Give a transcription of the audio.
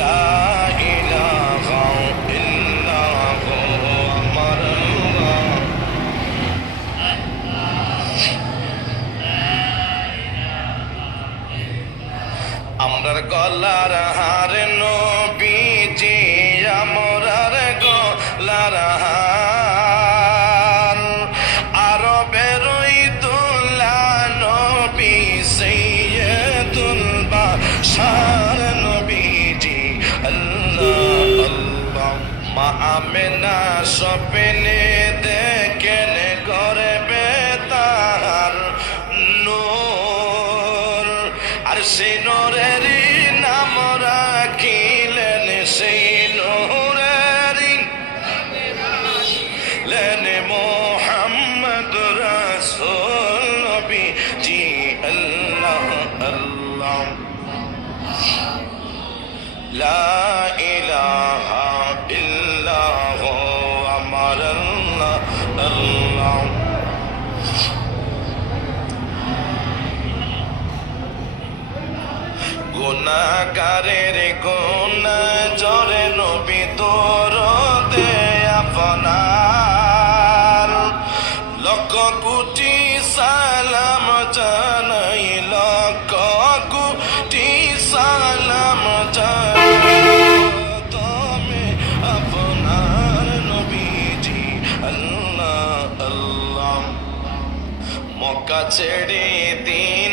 লা ইলাহা ইল্লাহু আমার আল্লাহ। আমরার গলার হার নবীজি, আমরার গলার হার, আরবের ঈদুল্লাহ নবী সাইয়্যিদুল বাশার নবীজি। আল্লাহ আল্লাহ। মা আমেনা স্বপ্নে দেখেন গর্বে তাহার নূর, আর সেই নূরেরই নাম রাখিলেন, সেই নূরেরই লেন মুহাম্মদ রাসূল নবীজি। আল্লাহ আল্লাহ। লা ইলাহা ইল্লাহু আমার আল্লাহ আল্লাহ। গুনাহগারের গুনাহ জরে নবী দরদে আপনার, লক্ষ কোটি সালাম জানাই, লক্ষ কোটি সালাম জানাই তুমি আপনার নবীজি। আল্লাহ আল্লাহ। মক্কা ছেড়ে দিন